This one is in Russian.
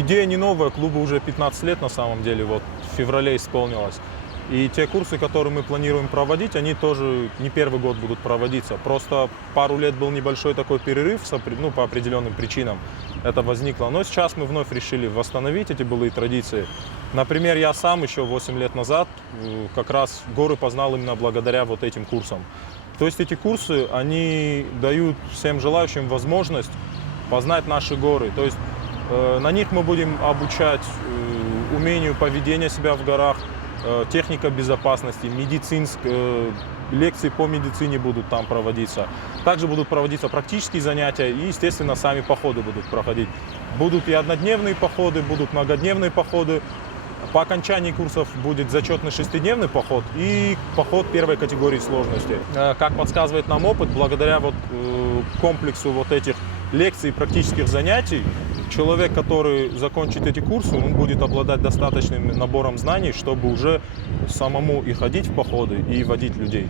идея не новая, клубу уже 15 лет на самом деле, вот в феврале исполнилось. И те курсы, которые мы планируем проводить, они тоже не первый год будут проводиться. Просто пару лет был небольшой такой перерыв, ну, по определенным причинам это возникло. Но сейчас мы вновь решили восстановить эти былые традиции. Например, я сам еще 8 лет назад как раз горы познал именно благодаря вот этим курсам. То есть эти курсы, они дают всем желающим возможность познать наши горы. То есть на них мы будем обучать умению поведения себя в горах, техника безопасности, лекции по медицине будут там проводиться. Также будут проводиться практические занятия и, естественно, сами походы будут проходить. Будут и однодневные походы, будут многодневные походы. По окончании курсов будет зачетный 6-дневный поход и поход первой категории сложности. Как подсказывает нам опыт, благодаря комплексу вот этих лекций и практических занятий, человек, который закончит эти курсы, он будет обладать достаточным набором знаний, чтобы уже самому и ходить в походы, и водить людей.